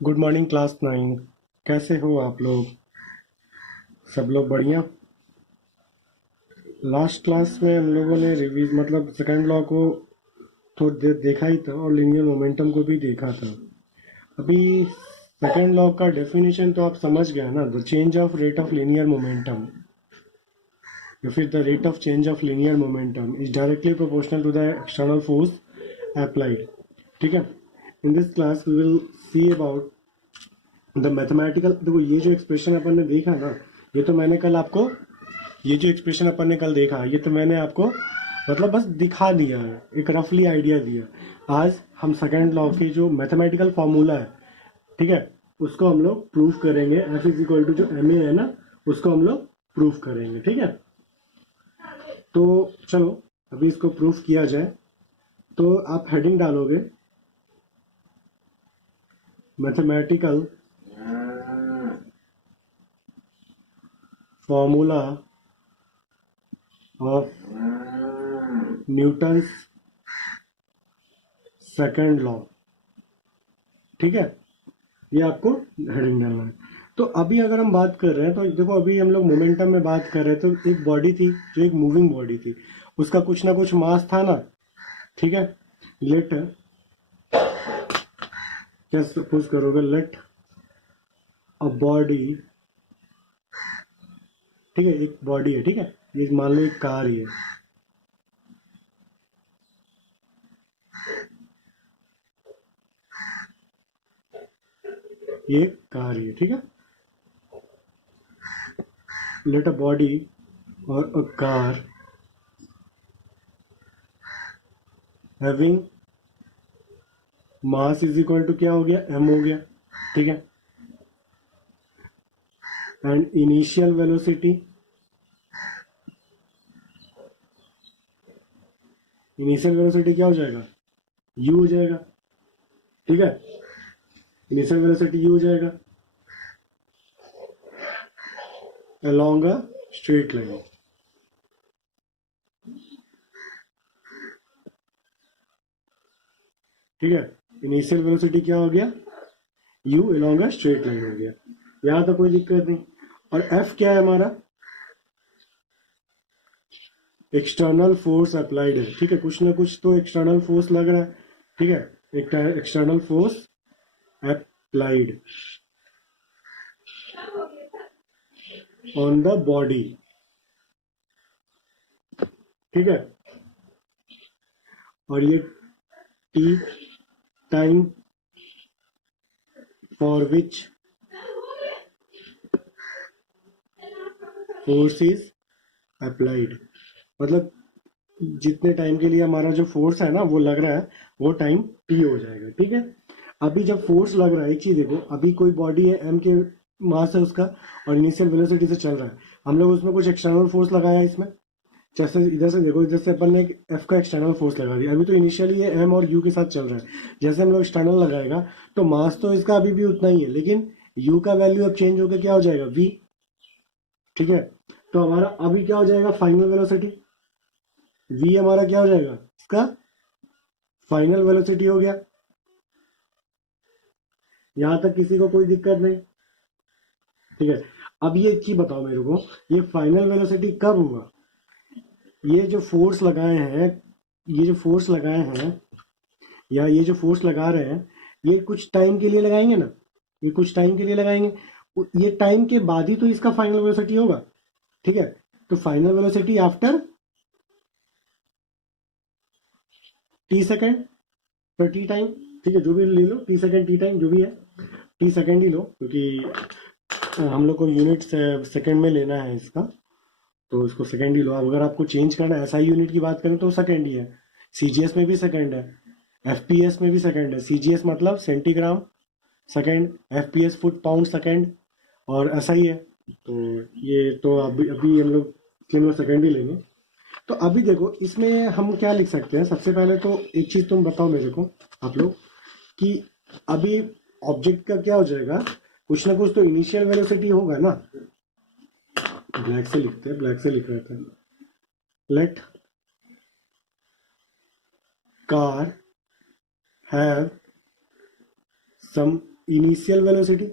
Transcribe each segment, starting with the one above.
Good morning class 9। कैसे हो आप लोग? सब लोग बढ़िया। लास्ट क्लास में हम लोगों ने रिवीज मतलब सेकंड लॉ को तो देखा ही था और लीनियर मोमेंटम को भी देखा था। अभी सेकंड लॉ का डेफिनेशन तो आप समझ गए ना, the change of rate of linear momentum या फिर the rate of change of linear momentum is directly proportional to the external force applied. ठीक है। In this class we will see about the mathematical. देखो ये जो expression अपन ने देखा ना, ये तो मैंने कल आपको ये जो एक्सप्रेशन अपन ने कल देखा ये तो मैंने आपको मतलब बस दिखा दिया है, एक रफली आइडिया दिया। आज हम सेकेंड लॉ के जो मैथमेटिकल फॉर्मूला है, ठीक है, उसको हम लोग प्रूफ करेंगे। एफ इज इक्वल टू जो एम ए है ना, उसको हम लोग प्रूफ करेंगे। ठीक है, तो चलो अभी इसको प्रूफ किया जाए। तो आप हेडिंग डालोगे mathematical formula of Newton's second law. ठीक है, ये आपको हेडिंग डालना है। तो अभी अगर हम बात कर रहे हैं तो देखो, अभी हम लोग मोमेंटम में बात कर रहे हैं तो एक बॉडी थी जो एक मूविंग बॉडी थी, उसका कुछ ना कुछ मास था ना। ठीक है, लेट क्या सपोज करोगे, लेट अ बॉडी, ठीक है, एक बॉडी है, ठीक है, ये मान लो एक कार ही है। ये एक कार ही है, ठीक है। लेट अ बॉडी और a car having mass is equal to क्या हो गया, एम हो गया। ठीक है, and initial velocity, initial velocity क्या हो जाएगा, यू हो जाएगा। ठीक है, इनिशियल वेलोसिटी यू हो जाएगा along a straight line। ठीक है, इनिशियल वेलोसिटी क्या हो गया, you along a straight line हो गया। यहां तो कोई दिक्कत नहीं। और एफ क्या है हमारा, एक्सटर्नल फोर्स अप्लाइड है। ठीक है, कुछ ना कुछ तो एक्सटर्नल फोर्स लग रहा है। ठीक है, एक external force applied on the body. ठीक है, और ये T time for which force is applied, मतलब जितने टाइम के लिए हमारा जो फोर्स है ना वो लग रहा है, वो टाइम टी हो जाएगा। ठीक है, अभी जब फोर्स लग रहा है, एक चीज देखो, अभी कोई बॉडी है, एम के मास है उसका, और इनिशियल वेलोसिटी से चल रहा है। हम लोग उसमें कुछ एक्सटर्नल फोर्स लगाया है इसमें। जैसे इधर से देखो, इधर से अपन ने एक एफ का एक्सटर्नल फोर्स लगा दिया। अभी तो इनिशियली ये एम और यू के साथ चल रहा है। जैसे हम लोग एक्सटर्नल लगाएगा तो मास तो इसका अभी भी उतना ही है, लेकिन यू का वैल्यू अब चेंज होकर क्या हो जाएगा, वी। ठीक है, तो हमारा अभी क्या हो जाएगा, फाइनल वेलोसिटी। वी हमारा क्या हो जाएगा, इसका फाइनल वेलोसिटी हो गया। यहां तक किसी को कोई दिक्कत नहीं। ठीक है, अब ये एक चीज बताओ मेरे को, ये फाइनल वेलोसिटी कब होगा, ये जो फोर्स लगाए हैं, ये जो फोर्स लगाए हैं या ये जो फोर्स लगा रहे हैं, ये कुछ टाइम के लिए लगाएंगे ना, ये कुछ टाइम के लिए लगाएंगे। ये टाइम के बाद ही तो इसका फाइनल वेलोसिटी होगा। ठीक है, तो final velocity after T second, तो टी टाइम, ठीक है, जो भी ले लो, टी सेकेंड टी टाइम जो भी है, टी सेकेंड ही लो, क्योंकि हम लोग को यूनिट सेकेंड में लेना है इसका, तो इसको सेकेंड ही लो। अब अगर आपको चेंज करना है एसआई यूनिट की बात करें तो सेकेंड ही है। सीजीएस में भी सेकेंड है, एफपीएस में भी सेकेंड है। सीजीएस मतलब centigram second, FPS foot pound second, और एसआई है। तो ये तो अभी हम लोग सेकेंड ही लेंगे। तो अभी देखो, इसमें हम क्या लिख सकते हैं, सबसे पहले तो एक चीज तुम बताओ मेरे को, आप लोग, कि अभी ऑब्जेक्ट का क्या हो जाएगा, कुछ ना कुछ तो इनिशियल वेलोसिटी होगा ना। ब्लैक से लिखते हैं, ब्लैक से लिख रहे थे। Let car have some initial velocity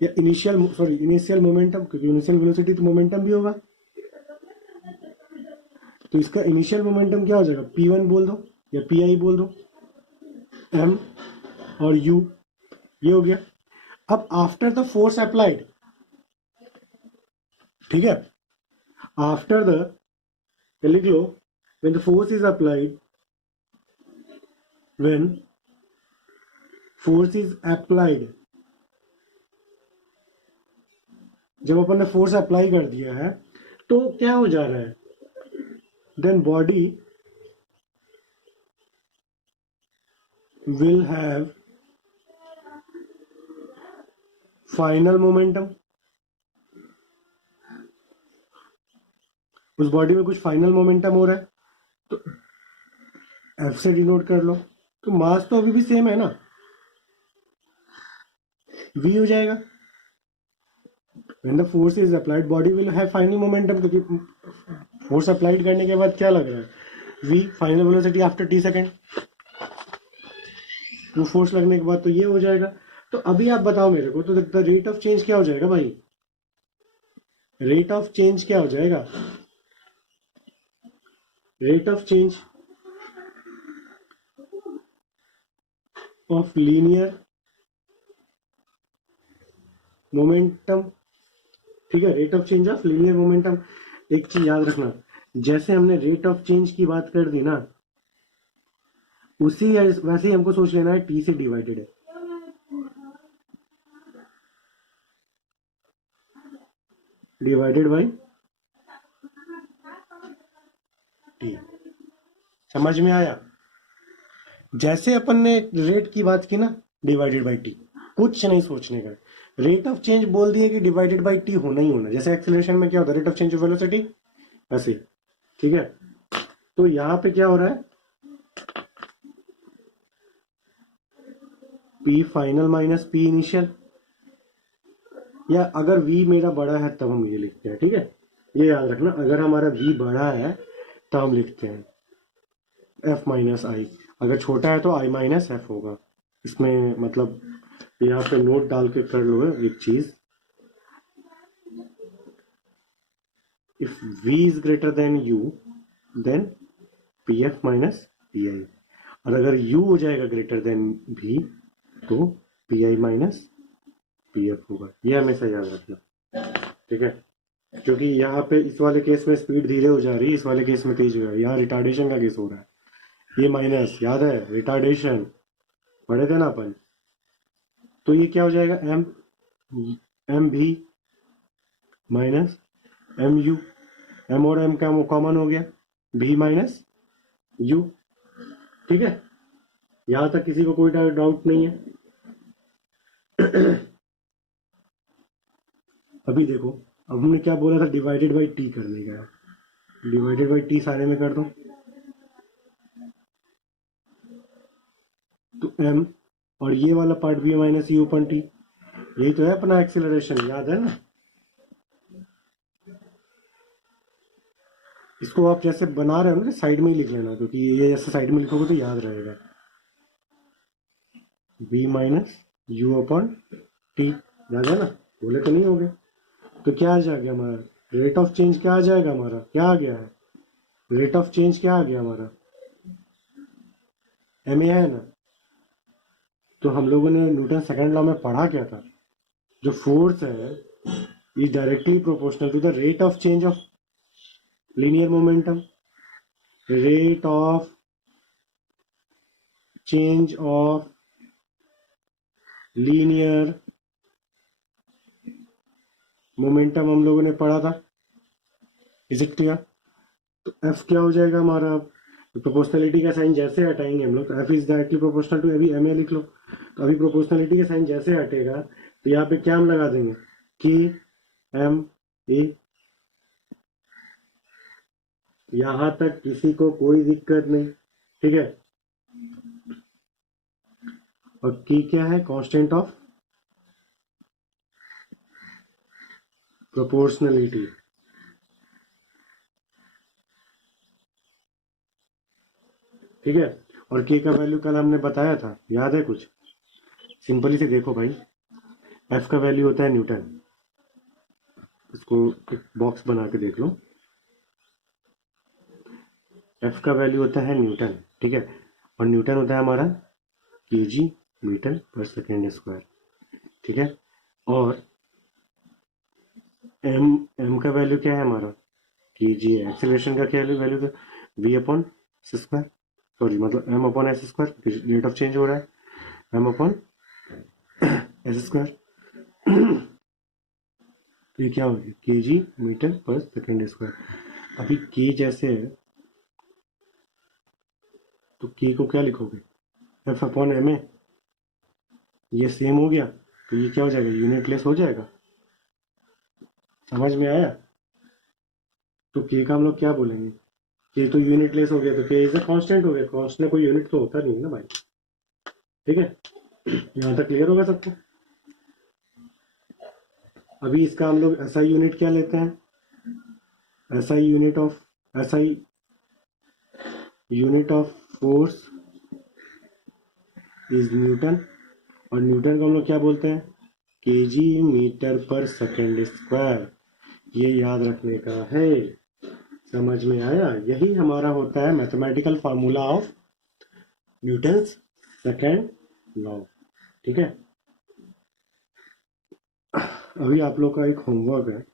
या इनिशियल मोमेंटम, क्योंकि इनिशियल वेलोसिटी तो मोमेंटम भी होगा, तो इसका इनिशियल मोमेंटम क्या हो जाएगा, P1 बोल दो या PI बोल दो, M और U, ये हो गया। अब आफ्टर द फोर्स अप्लाइड, ठीक है, आफ्टर द, लिख लो, when the force is applied, when force is applied, जब अपन ने फोर्स अप्लाई कर दिया है तो क्या हो जा रहा है, then body will have final momentum, उस बॉडी में कुछ फाइनल मोमेंटम हो रहा है, तो F से डिनोट कर लो, तो मास तो अभी भी सेम है ना, V हो जाएगा। When the force is applied, body will have final momentum, क्योंकि फोर्स अप्लाइड करने के बाद क्या लग रहा है, V final velocity after t second, तो फोर्स लगने के बाद तो ये हो जाएगा। तो अभी आप बताओ मेरे को, तो द रेट ऑफ चेंज क्या हो जाएगा भाई, रेट ऑफ चेंज क्या हो जाएगा, rate of change of linear momentum, ठीक है, rate of change of linear momentum. एक चीज याद रखना, जैसे हमने रेट ऑफ चेंज की बात कर दी ना, उसी वैसे ही हमको सोच लेना है टी से डिवाइडेड है, डिवाइडेड बाई टी। समझ में आया, जैसे अपन ने रेट की बात की ना, डिवाइडेड बाई टी, कुछ नहीं सोचने का, रेट ऑफ चेंज बोल दिए कि डिवाइडेड बाई टी होना ही होना, जैसे एक्सेलरेशन में क्या होता है, rate of change of velocity, ऐसे, ठीक है। तो यहां पे क्या हो रहा है, P final minus P initial, या अगर V मेरा बड़ा है तब हम ये लिखते हैं, ठीक है, ये याद रखना, अगर हमारा V बड़ा है तब हम लिखते हैं F माइनस आई, अगर छोटा है तो I माइनस एफ होगा। इसमें मतलब यहाँ पे नोट डाल के कर लो एक चीज, if V is greater than U then PF minus PI, और अगर U हो जाएगा ग्रेटर देन V तो PI माइनस PF होगा, ये हमेशा याद रखना, ठीक है। क्योंकि यहाँ पे इस वाले केस में स्पीड धीरे हो जा रही है, इस वाले केस में तेज हो रहा है, यहाँ रिटार्डेशन का केस हो रहा है, ये माइनस याद है, रिटार्डेशन पढ़े थे ना अपन, तो ये क्या हो जाएगा, एम भी माइनस एम यू, एम और एम का कॉमन हो गया, भी माइनस यू, ठीक है, यहां तक किसी को कोई डाउट नहीं है। अभी देखो, अब हमने क्या बोला था, डिवाइडेड बाई टी करने का, डिवाइडेड बाई टी सारे में कर दो, तो एम और ये वाला पार्ट भी माइनस यू अपन टी, यही तो है अपना एक्सेलरेशन, याद है ना। इसको आप जैसे बना रहे हो ना, साइड में ही लिख लेना, क्योंकि ये जैसे साइड में लिखोगे तो याद रहेगा, V minus U upon T, याद है ना, बोले तो नहीं हो गए। तो क्या आ जाएगा हमारा, रेट ऑफ चेंज क्या आ जाएगा हमारा, क्या आ गया है, रेट ऑफ चेंज क्या आ गया हमारा, एम ए है ना। तो हम लोगों ने न्यूटन सेकंड लॉ में पढ़ा क्या था, जो फोर्स है is directly proportional to the rate of change of linear momentum, rate of change of linear momentum हम लोगों ने पढ़ा था, इज इट क्लियर। तो एफ क्या हो जाएगा हमारा, प्रोपोर्शनलिटी का साइन जैसे हटाएंगे हम लोग, तो F is directly proportional to अभी एम ए लिख लो, तो अभी प्रोपोर्शनलिटी का साइन जैसे हटेगा तो यहाँ पे क्या हम लगा देंगे, के एम ए, यहां तक किसी को कोई दिक्कत नहीं, ठीक है। और की क्या है, कांस्टेंट ऑफ प्रोपोर्शनलिटी, ठीक है। और के का वैल्यू कल हमने बताया था, याद है कुछ, सिंपली से देखो भाई, एफ का वैल्यू होता है न्यूटन, इसको एक बॉक्स बना के देख लो। एफ का वैल्यू होता है न्यूटन, ठीक है, और न्यूटन होता है हमारा केजी मीटर पर सेकेंड स्क्वायर, ठीक है। और एम एम का वैल्यू क्या है हमारा, केजी है। एक्सेलरेशन का क्या वैल्यू था, वी अपॉन स्क्वायर, सॉरी मतलब M upon S square, rate of change हो रहा है, एम अपॉन एस स्क्वायर। तो ये क्या हो गया, केजी मीटर पर सेकेंड स्क्वायर। अभी के जैसे है तो के को क्या लिखोगे, एफ अपॉन एम ए, ये सेम हो गया तो ये क्या हो जाएगा, यूनिट लेस हो जाएगा। समझ में आया। तो के का हम लोग क्या बोलेंगे, के तो यूनिट लेस हो गया, तो के इज अ कांस्टेंट हो गया, कांस्टेंट कोई यूनिट तो होता नहीं है ना भाई, ठीक है। यहाँ तक क्लियर होगा सबको। अभी इसका हम लोग एसआई यूनिट क्या लेते हैं, SI unit of force is Newton, और न्यूटन को हम लोग क्या बोलते हैं, केजी मीटर पर सेकेंड स्क्वायर। ये याद रखने का है। समझ में आया। यही हमारा होता है mathematical formula of Newton's second law, ठीक है। अभी आप लोग का एक होमवर्क है,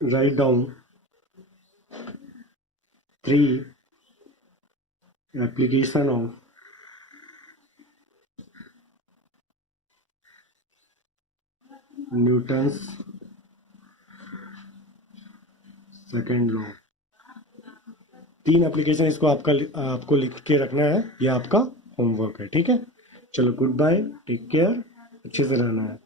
write down 3 application of Newton's second law. 3 application इसको आपको लिख के रखना है, ये आपका होमवर्क है, ठीक है। चलो गुड बाय, टेक केयर, अच्छे से रहना है।